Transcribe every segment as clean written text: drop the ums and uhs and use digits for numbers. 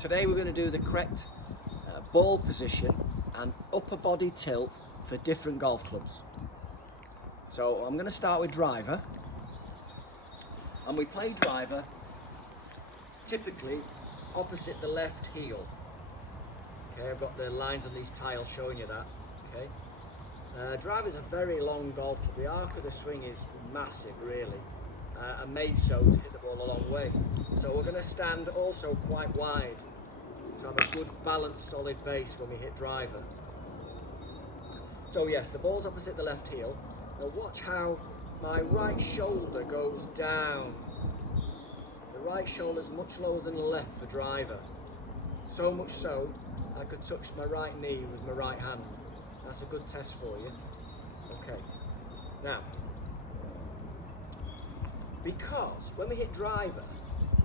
Today we're going to do the correct ball position and upper body tilt for different golf clubs. So I'm going to start with driver, and we play driver typically opposite the left heel. Okay, I've got the lines on these tiles showing you that. Okay, driver's a very long golf club. The arc of the swing is massive, really, and made so to hit the ball a long way. So we're going to stand also quite wide to have a good balanced solid base when we hit driver. So yes, the ball's opposite the left heel. Now watch how my right shoulder goes down. The right shoulder's much lower than the left for driver. So much so, I could touch my right knee with my right hand. That's a good test for you. Okay, now, because when we hit driver,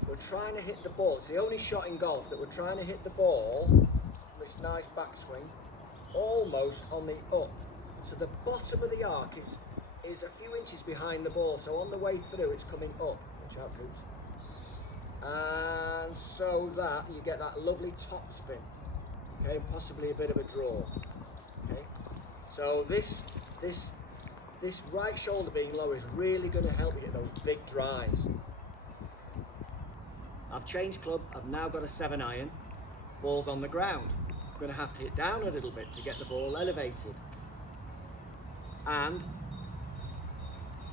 we're trying to hit the ball. It's the only shot in golf that we're trying to hit the ball, this nice backswing, almost on the up. So the bottom of the arc is a few inches behind the ball. So on the way through, it's coming up. Watch out, Coops. And so that you get that lovely top spin. Okay, and possibly a bit of a draw. Okay, so this right shoulder being low is really going to help you hit those big drives. I've changed club, I've now got a 7-iron, ball's on the ground. I'm going to have to hit down a little bit to get the ball elevated. And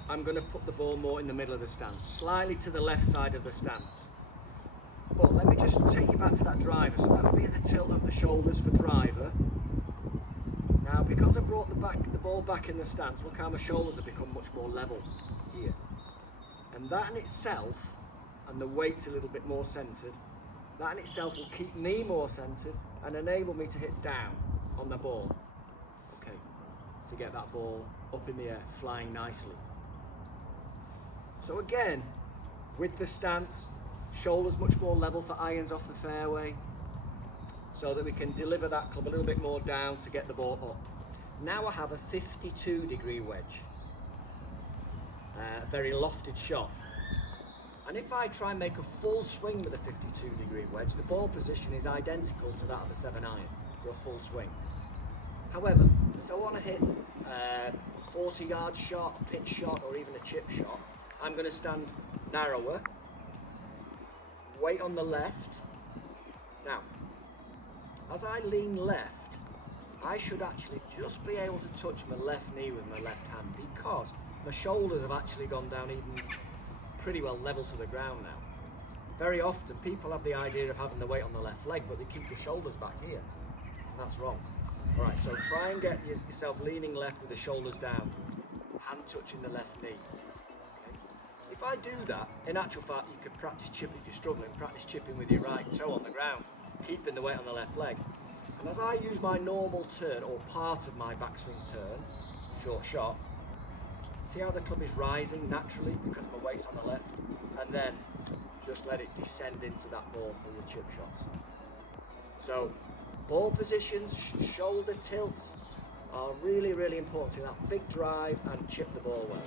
I'm going to put the ball more in the middle of the stance, slightly to the left side of the stance. But let me just take you back to that driver. So that would be the tilt of the shoulders for driver. Now, because I brought the ball back in the stance, look how my shoulders have become much more level here. And that in itself, and the weight's a little bit more centered, that in itself will keep me more centered and enable me to hit down on the ball. Okay, to get that ball up in the air, flying nicely. So again, with the stance, shoulders much more level for irons off the fairway, so that we can deliver that club a little bit more down to get the ball up. Now I have a 52-degree wedge, a very lofted shot. And if I try and make a full swing with a 52-degree wedge, the ball position is identical to that of a 7-iron for a full swing. However, if I want to hit a 40-yard shot, a pitch shot, or even a chip shot, I'm going to stand narrower, weight on the left. Now, as I lean left, I should actually just be able to touch my left knee with my left hand, because my shoulders have actually gone down even pretty well level to the ground now. Very often people have the idea of having the weight on the left leg, but they keep the shoulders back here. That's wrong. Alright, so try and get yourself leaning left with the shoulders down, hand touching the left knee. Okay. If I do that, in actual fact, you could practice chip if you're struggling, practice chipping with your right toe on the ground, keeping the weight on the left leg. And as I use my normal turn, or part of my backswing turn, short shot, see how the club is rising naturally because my weight's on the left, and then just let it descend into that ball for your chip shots. So ball positions, shoulder tilts are really, really important to that big drive and chip the ball well.